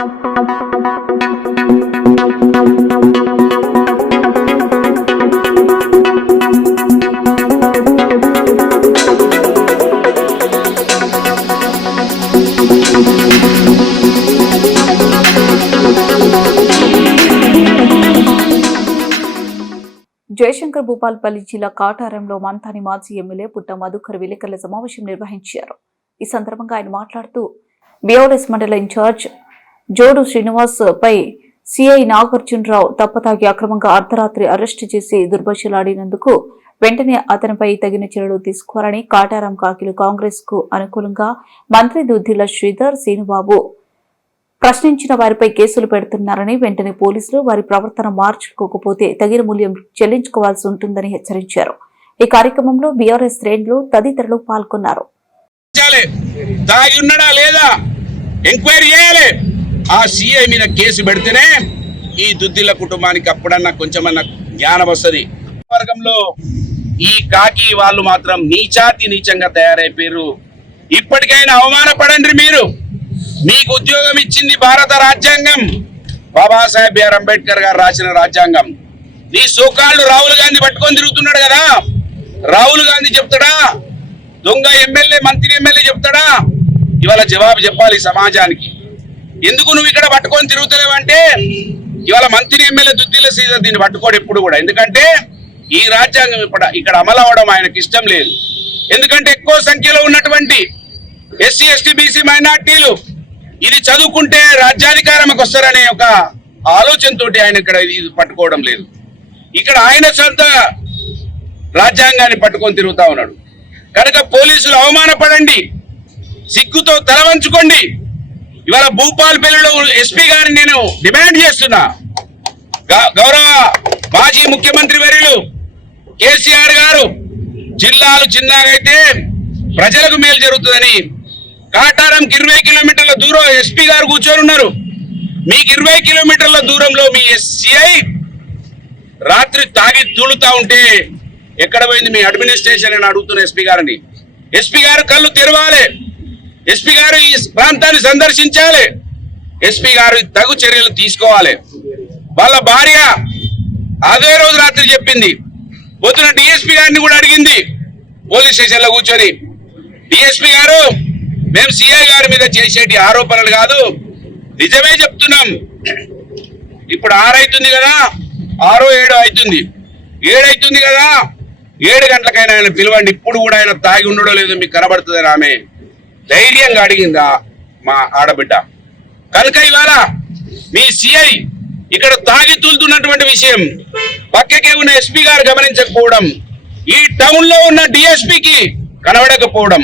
జయశంకర్ భూపాల్పల్లి జిల్లా కాటారంలో మంతాని మాజీ ఎమ్మెల్యే పుట్ట మధుకర్ విలేకరుల సమావేశం నిర్వహించారు. ఈ సందర్భంగా ఆయన మాట్లాడుతూ బీఆర్ఎస్ మండల ఇన్ఛార్జ్ జోడు శ్రీనివాస్ పై సిఐ నాగార్జునరావు తప్పతాగి అక్రమంగా అర్ధరాత్రి అరెస్టు చేసి దుర్భాషలాడినందుకు వెంటనే అతనిపై తగిన చర్యలు తీసుకోవాలని కాటారం కాకిలు కాంగ్రెస్కు అనుకూలంగా మంత్రి దుద్దిల శ్రీధర్ శ్రీనుబాబు ప్రశ్నించిన వారిపై కేసులు పెడుతున్నారని వెంటనే పోలీసులు వారి ప్రవర్తన మార్చుకోకపోతే తగిన మూల్యం చెల్లించుకోవాల్సి ఉంటుందని హెచ్చరించారు. ఈ కార్యక్రమంలో బీఆర్ఎస్ శ్రేణులు తదితరులు పాల్గొన్నారు. ఎంక్వైరీ చేయాలి. ఆ సిఐ మీద కేసు పెడితేనే ఈ దుద్దిల కుటుంబానికి అప్పుడన్నా కొంచెమన్నా జ్ఞానం వస్తుంది. వర్గంలో ఈ కాకి వాళ్ళు మాత్రం నీచాతి నీచంగా తయారైపోయారు ఇప్పటికైనా అవమానపడండి మీరు. మీకు ఉద్యోగం ఇచ్చింది భారత రాజ్యాంగం. బాబాసాహెబ్ బిఆర్ అంబేద్కర్ గారు రాసిన రాజ్యాంగం. నీ సోకాళ్ళు రాహుల్ గాంధీ పట్టుకొని తిరుగుతున్నాడు కదా. రాహుల్ గాంధీ చెప్తాడా? దొంగ ఎమ్మెల్యే మంత్రి ఎమ్మెల్యే చెప్తాడా? ఇవాళ జవాబు చెప్పాలి సమాజానికి. ఎందుకు నువ్వు ఇక్కడ పట్టుకొని తిరుగుతలేవంటే? ఇవాళ మంత్రి ఎమ్మెల్యే దుద్దిల సీజన్ దీన్ని పట్టుకోడు ఎప్పుడు కూడా. ఎందుకంటే ఈ రాజ్యాంగం ఇప్పుడు ఇక్కడ అమలు అవడం ఆయనకి ఇష్టం లేదు. ఎందుకంటే ఎక్కువ సంఖ్యలో ఉన్నటువంటి ఎస్సీ ఎస్టీ బీసీ మైనార్టీలు ఇది చదువుకుంటే రాజ్యాధికారంకి వస్తారనే ఒక ఆలోచనతోటి ఆయన ఇక్కడ ఇది పట్టుకోవడం లేదు. ఇక్కడ ఆయన సొంత రాజ్యాంగాన్ని పట్టుకొని తిరుగుతా ఉన్నాడు. కనుక పోలీసులు అవమానపడండి సిగ్గుతో తలవంచుకోండి ఇవాళ భూపాలపల్లిలో ఎస్పీ గారిని నేను డిమాండ్ చేస్తున్నా. గ- గౌరవ మాజీ ముఖ్యమంత్రి వర్యులు కేసీఆర్ గారు జిల్లాలు చిన్నగైతే ప్రజలకు మేలు జరుగుతుందని. కాటారం ఇరవై కిలోమీటర్ల దూరం ఎస్పీ గారు కూర్చొని ఉన్నారు. మీకు ఇరవై కిలోమీటర్ల దూరంలో మీ ఎస్సీఐ రాత్రి తాగి తూలుతా ఉంటే ఎక్కడ పోయింది మీ అడ్మినిస్ట్రేషన్ అని అడుగుతున్న ఎస్పీ గారిని. ఎస్పీ గారు కళ్ళు తెరవాలి. ఎస్పీ గారు ఈ ప్రాంతాన్ని సందర్శించాలి. ఎస్పీ గారు తగు చర్యలు తీసుకోవాలి. వాళ్ళ భార్య అదే రోజు రాత్రి చెప్పింది. పొద్దున డిఎస్పీ గారిని కూడా అడిగింది. పోలీస్ స్టేషన్లో కూర్చొని డిఎస్పీ గారు మేము సిఐ గారి మీద చేసేటి ఆరోపణలు కాదు. నిజమే చెప్తున్నాం. ఇప్పుడు ఆరు అవుతుంది కదా ఆరో ఏడు అవుతుంది. ఏడు అవుతుంది కదా ఏడు గంటలకైనా ఆయన పిలవండి. ఇప్పుడు కూడా ఆయన తాగి ఉండడో లేదో మీకు కనబడుతుంది ఆమె ధైర్యంగా అడిగిందా మా ఆడబిడ్డ. కనుక ఇవాళ మీ సిఐ ఇక్కడ తాగి తూలుతున్నటువంటి విషయం పక్కకే ఉన్న ఎస్పీ గారు గమనించకపోవడం ఈ టౌన్లో ఉన్న డిఎస్పీకి కనబడకపోవడం.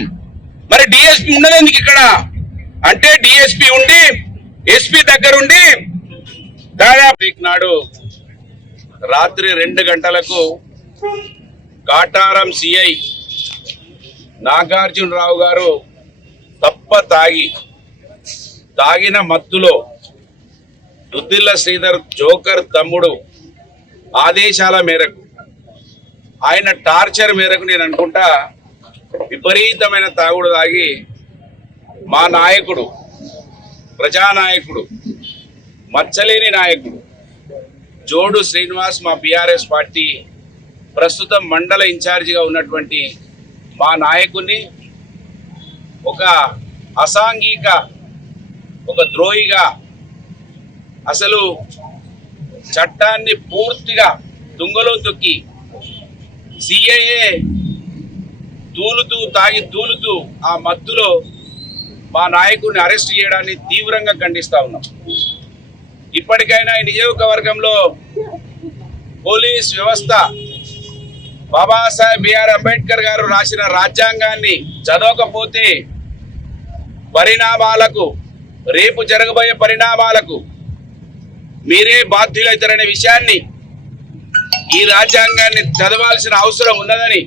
మరి డిఎస్పీ ఉన్నదెందుకు ఇక్కడ? అంటే డిఎస్పీ ఉండి ఎస్పీ దగ్గరుండి దాదాపు నాడు రాత్రి రెండు గంటలకు కాటారం సిఐ నాగార్జునరావు గారు తప్ప తాగి తాగిన మత్తులో దుద్దిల్ల శ్రీధర్ జోకర్ తమ్ముడు ఆదేశాల మేరకు ఆయన టార్చర్ మేరకు నేను అనుకుంటా విపరీతమైన తాగుడు తాగి మా నాయకుడు ప్రజానాయకుడు మచ్చలేని నాయకుడు జోడు శ్రీనివాస్ మా బీఆర్ఎస్ పార్టీ ప్రస్తుతం మండల ఇన్ఛార్జిగా ఉన్నటువంటి మా నాయకుడిని ఒక అసాంఘిక ఒక ద్రోహిగా అసలు చట్టాన్ని పూర్తిగా తుంగలో తొక్కి సిఐఏ తూలుతూ తాగి తూలుతూ ఆ మత్తులో మా నాయకుడిని అరెస్ట్ చేయడాన్ని తీవ్రంగా ఖండిస్తా ఉన్నాం. ఇప్పటికైనా ఈ నియోజకవర్గంలో పోలీస్ వ్యవస్థ బాబాసాహెబ్ బిఆర్ అంబేద్కర్ గారు రాసిన రాజ్యాంగాన్ని చదవకపోతే పరిణామాలకు రేపు జరగబోయే పరిణామాలకు మీరే బాధ్యులైతారనే విషయాన్ని ఈ రాజ్యాంగాన్ని చదవాల్సిన అవసరం ఉన్నదని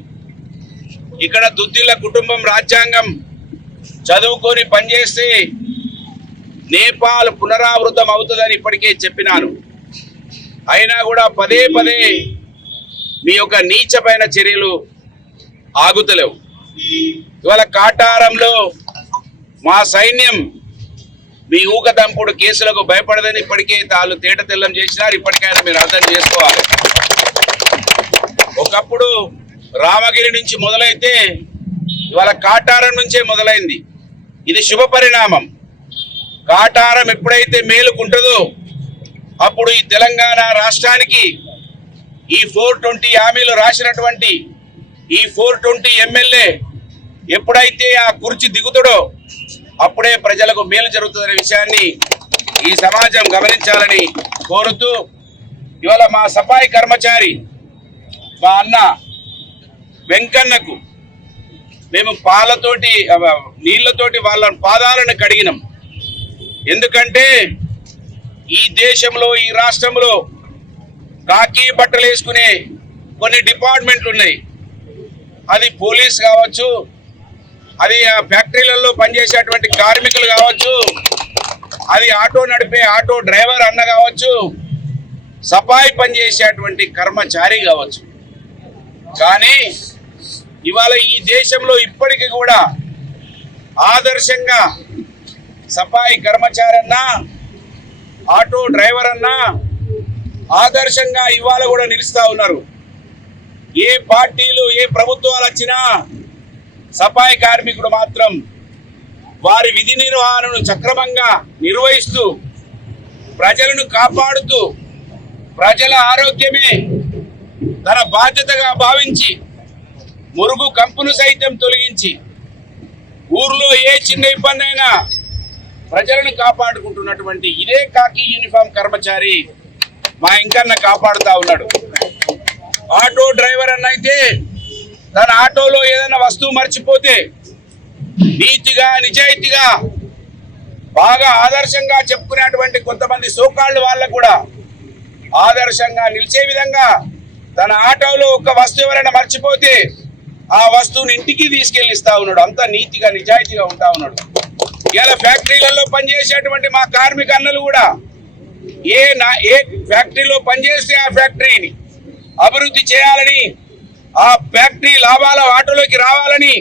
ఇక్కడ దుద్దిల కుటుంబం రాజ్యాంగం చదువుకొని పనిచేస్తే నేపాల్ పునరావృతం అవుతుందని ఇప్పటికే చెప్పినాను. అయినా కూడా పదే పదే మీ యొక్క నీచమైన చర్యలు ఆగుతలేవు. ఇవాళ కాటారంలో మా సైన్యం మీ ఊకదంపుడు కేసులకు భయపడదని ఇప్పటికే తాను తేట తెల్లం చేసినారు. ఇప్పటికైనా మీరు అర్థం చేసుకోవాలి. ఒకప్పుడు రామగిరి నుంచి మొదలైతే ఇవాళ కాటారం నుంచే మొదలైంది. ఇది శుభ పరిణామం. కాటారం ఎప్పుడైతే మేలుకుంటుందో అప్పుడు ఈ తెలంగాణ రాష్ట్రానికి ఈ ఫోర్ ట్వంటీ హామీలు రాసినటువంటి ఈ ఫోర్ ట్వంటీ ఎమ్మెల్యే ఎప్పుడైతే ఆ కుర్చీ దిగుతాడో అప్పుడే ప్రజలకు మేలు జరుగుతుందనే విషయాన్ని ఈ సమాజం గమనించాలని కోరుతూ ఇవాళ మా సఫాయి కర్మచారి మా అన్న వెంకన్నకు మేము పాలతోటి నీళ్ళతోటి వాళ్ళ పాదాలను కడిగినాం. ఎందుకంటే ఈ దేశంలో ఈ రాష్ట్రంలో కాకి బట్టలు వేసుకునే కొన్ని డిపార్ట్మెంట్లు ఉన్నాయి అది పోలీస్ కావచ్చు అది ఆ ఫ్యాక్టరీలలో పనిచేసేటువంటి కార్మికులు కావచ్చు అది ఆటో నడిపే ఆటో డ్రైవర్ అన్న కావచ్చు సఫాయి పనిచేసేటువంటి కర్మచారి కావచ్చు. కానీ ఇవాళ ఈ దేశంలో ఇప్పటికీ కూడా ఆదర్శంగా సఫాయి కర్మచారి అన్నా ఆటో డ్రైవర్ అన్నా ఆదర్శంగా ఇవాళ కూడా నిలుస్తా ఉన్నారు. ఏ పార్టీలు ఏ ప్రభుత్వాలు వచ్చినా సఫాయి కార్మికుడు మాత్రం వారి విధి నిర్వహణను సక్రమంగా నిర్వహిస్తూ ప్రజలను కాపాడుతూ ప్రజల ఆరోగ్యమే తన బాధ్యతగా భావించి మురుగు కంపును సైతం తొలగించి ఊర్లో ఏ చిన్న ఇబ్బంది అయినా ప్రజలను కాపాడుకుంటున్నటువంటి ఇదే కాకి యూనిఫామ్ కర్మచారి మా ఇంకన్న కాపాడుతా ఉన్నాడు. ఆటో డ్రైవర్ అన్నైతే తన ఆటోలో ఏదైనా వస్తువు మర్చిపోతే నీతిగా నిజాయితీగా బాగా ఆదర్శంగా చెప్పుకునేటువంటి కొంతమంది సోకాళ్ళు వాళ్ళకు కూడా ఆదర్శంగా నిలిచే విధంగా తన ఆటోలో ఒక వస్తువు ఎవరైనా మర్చిపోతే ఆ వస్తువుని ఇంటికి తీసుకెళ్ళి ఇస్తా ఉన్నాడు. అంత నీతిగా నిజాయితీగా ఉంటా ఉన్నాడు. ఇలా ఫ్యాక్టరీలలో పనిచేసేటువంటి మా కార్మిక అన్నలు కూడా ఏ నా ఏ ఫ్యాక్టరీలో పనిచేస్తే ఆ ఫ్యాక్టరీని అభివృద్ధి చేయాలని ఆ ఫ్యాక్టరీ లాభాల ఆటలోకి రావాలని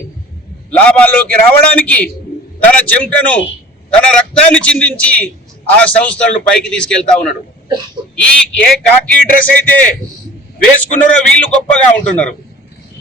లాభాల్లోకి రావడానికి తన చెమటను తన రక్తాన్ని చిందించి ఆ సంస్థలను పైకి తీసుకెళ్తా ఉన్నాడు. ఈ ఏ కాకి డ్రెస్ అయితే వేసుకున్నారో వీళ్ళు గొప్పగా ఉంటున్నారు.